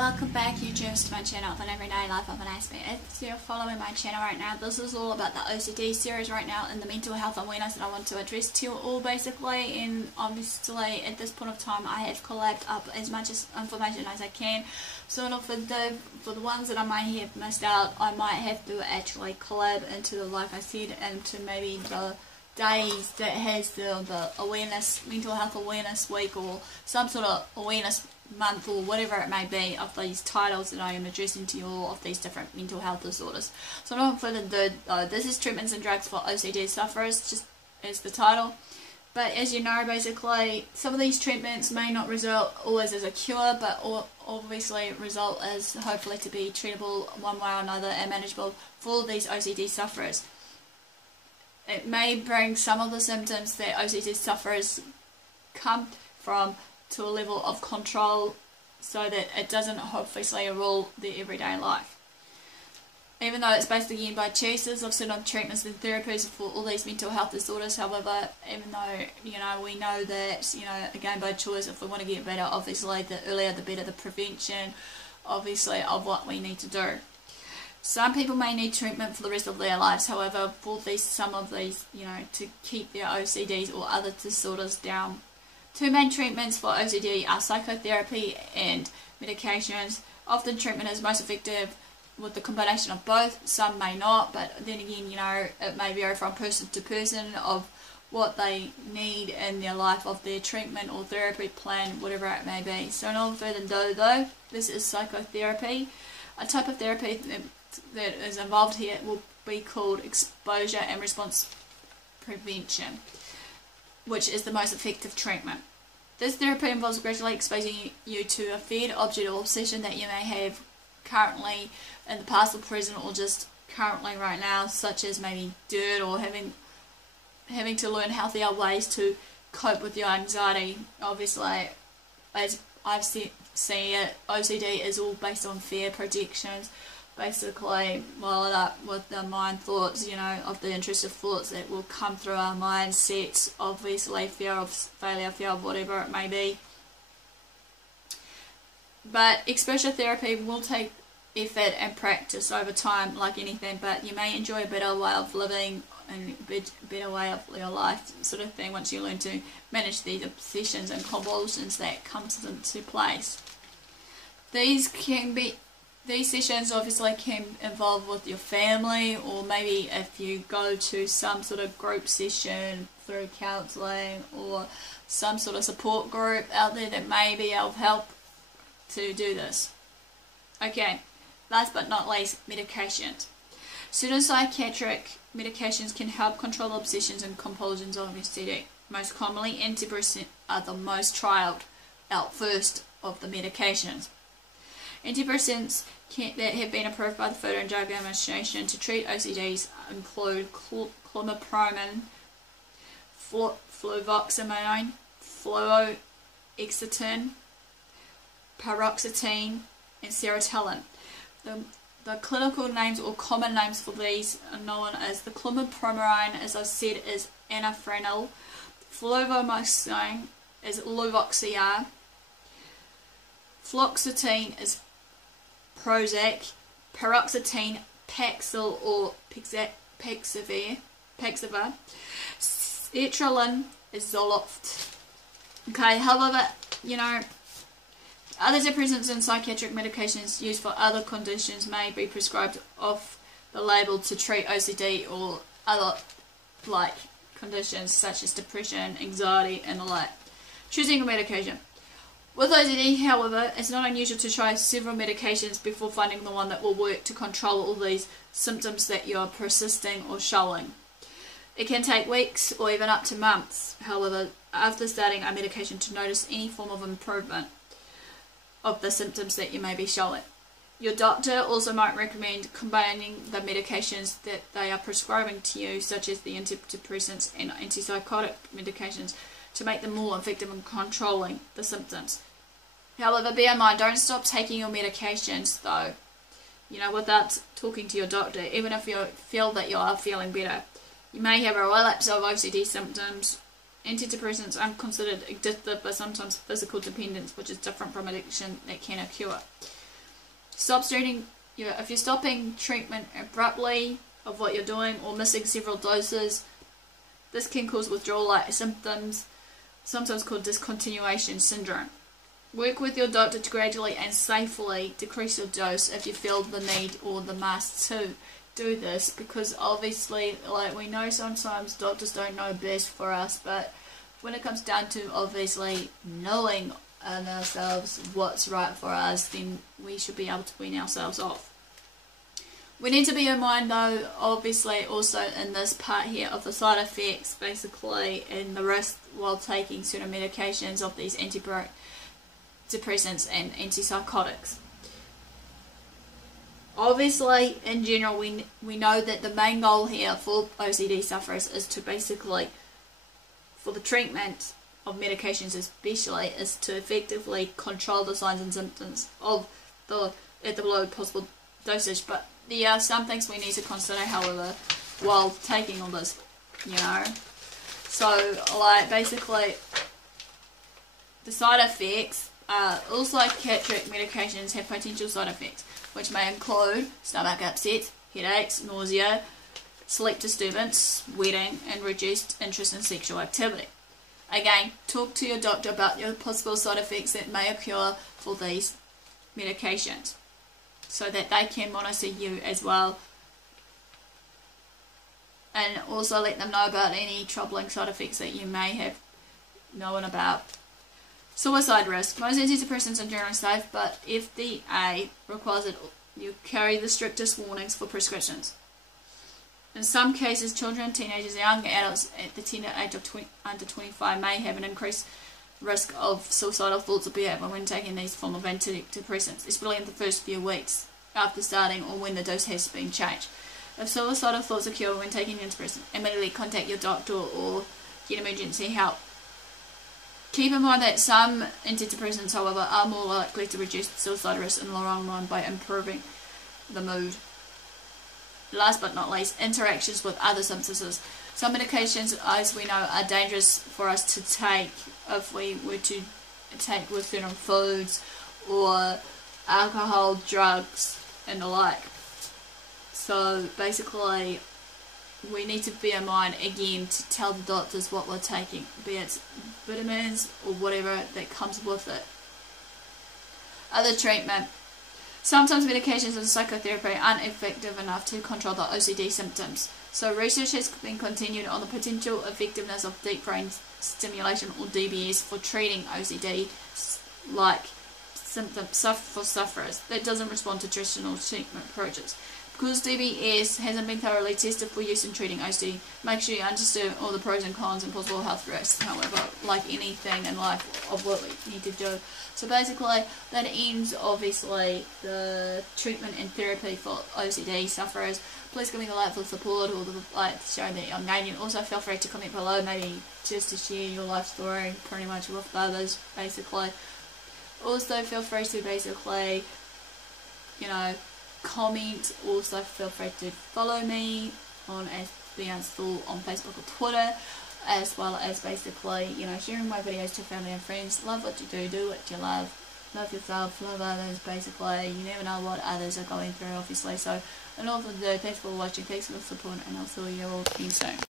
Welcome back YouTubers to my channel of an everyday life of an Aspie. If you're following my channel right now, this is all about the OCD series right now and the mental health awareness that I want to address to you all basically. And obviously at this point of time I have collabed up as much as information as I can. So for the ones that I might have missed out, I might have to actually collab into the, like I said, into maybe the days that has the awareness, mental health awareness week, or some sort of awareness month, or whatever it may be, of these titles that I am addressing to you all of these different mental health disorders. So not further ado, this is treatments and drugs for OCD sufferers, just as the title. But as you know, basically some of these treatments may not result always as a cure, but obviously result as hopefully to be treatable one way or another and manageable for these OCD sufferers. It may bring some of the symptoms that OCD sufferers come from to a level of control so that it doesn't obviously rule their everyday life. Even though it's based again by choices of certain treatments and therapies for all these mental health disorders, however, even though, we know that, again by choice, if we want to get better, obviously the earlier the better, the prevention, obviously, of what we need to do. Some people may need treatment for the rest of their lives, however, for some of these, to keep their OCDs or other disorders down. Two main treatments for OCD are psychotherapy and medications. Often treatment is most effective with the combination of both. Some may not, but then again, it may vary from person to person of what they need in their life, of their treatment or therapy plan, whatever it may be. So no further ado though, this is psychotherapy. A type of therapy that is involved here will be called exposure and response prevention, which is the most effective treatment. This therapy involves gradually exposing you to a feared object or obsession that you may have currently, in the past or present, or just currently right now, such as maybe dirt, or having to learn healthier ways to cope with your anxiety. Obviously, as I've seen it, OCD is all based on fear projections, basically followed up with the mind thoughts, of the intrusive thoughts that will come through our mindsets, obviously fear of failure, fear of whatever it may be. But exposure therapy will take effort and practice over time, like anything, but you may enjoy a better way of living and a better way of your life, sort of thing, once you learn to manage these obsessions and compulsions that comes into place. These sessions obviously can involve with your family, or maybe if you go to some sort of group session through counselling or some sort of support group out there that may be of help to do this. Okay, last but not least, medications. Certain psychiatric medications can help control obsessions and compulsions of OCD. Most commonly, antidepressants are the most trialed out first of the medications. Antidepressants that have been approved by the Food and Drug Administration to treat OCDs include clomipramine, fluvoxamine, fluoxetine, paroxetine, and sertraline. The clinical names or common names for these are known as the clomipramine, as I said, is anafranil, fluvoxamine is Luvoxia, fluoxetine is Prozac, paroxetine, Paxil or Paxiva, sertraline is Zoloft. Okay, however, other depressants and psychiatric medications used for other conditions may be prescribed off the label to treat OCD or other like conditions such as depression, anxiety, and the like. Choosing a medication. With OCD, however, it's not unusual to try several medications before finding the one that will work to control all these symptoms that you are persisting or showing. It can take weeks or even up to months, however, after starting a medication to notice any form of improvement of the symptoms that you may be showing. Your doctor also might recommend combining the medications that they are prescribing to you, such as the antidepressants and antipsychotic medications, to make them more effective in controlling the symptoms. However, bear in mind, don't stop taking your medications though, without talking to your doctor, even if you feel that you are feeling better. You may have a relapse of OCD symptoms. Antidepressants are considered addictive, but sometimes physical dependence, which is different from addiction, that can occur. if you're stopping treatment abruptly of what you're doing or missing several doses, this can cause withdrawal-like symptoms, sometimes called discontinuation syndrome. Work with your doctor to gradually and safely decrease your dose if you feel the need or the must to do this, because obviously, like, we know sometimes doctors don't know best for us, but when it comes down to obviously knowing in ourselves what's right for us, then we should be able to wean ourselves off. We need to be in mind, though, obviously also in this part here of the side effects, basically, and the risk while taking certain medications of these antidepressants and antipsychotics. Obviously, in general, we know that the main goal here for OCD sufferers is to basically, for the treatment of medications especially, is to effectively control the signs and symptoms of at the low possible dosage. But there are some things we need to consider, however, while taking all this, you know. So, like, basically, the side effects, all psychiatric medications have potential side effects, which may include stomach upset, headaches, nausea, sleep disturbance, sweating, and reduced interest in sexual activity. Again, talk to your doctor about your possible side effects that may occur for these medications, so that they can monitor you as well, and also let them know about any troubling side effects that you may have known about. Suicide risk. Most antidepressants are generally safe, but FDA requires that you carry the strictest warnings for prescriptions. In some cases, children, teenagers, and younger adults at the tender age of under 25 may have an increased risk of suicidal thoughts or behaviour when taking these form of antidepressants, especially in the first few weeks after starting or when the dose has been changed. If suicidal thoughts occur when taking antidepressants, immediately contact your doctor or get emergency help. Keep in mind that some antidepressants, however, are more likely to reduce suicide risk in the long run by improving the mood. Last but not least, interactions with other substances. Some medications, as we know, are dangerous for us to take if we were to take with certain foods or alcohol, drugs, and the like. So basically, we need to bear in mind again to tell the doctors what we're taking, be it vitamins or whatever that comes with it. Other treatment. Sometimes medications and psychotherapy aren't effective enough to control the OCD symptoms. So research has been continued on the potential effectiveness of deep brain stimulation, or DBS, for treating OCD like symptoms for sufferers that doesn't respond to traditional treatment approaches. Because DBS hasn't been thoroughly tested for use in treating OCD, make sure you understand all the pros and cons and possible health risks, however, like anything in life, of what we need to do. So basically, that ends, obviously, the treatment and therapy for OCD sufferers. Please give me the like for support, or the like showing that you're engaging. Also, feel free to comment below, maybe just to share your life story pretty much with others, basically. Also, feel free to basically, you know, comment. Also, feel free to follow me on AspieAnswerAll on Facebook or Twitter, as well as basically, you know, sharing my videos to family and friends. Love what you do what you love yourself, love others. Basically, you never know what others are going through, obviously. So, in all of the thanks for watching, thanks for the support, and I'll see you all again soon.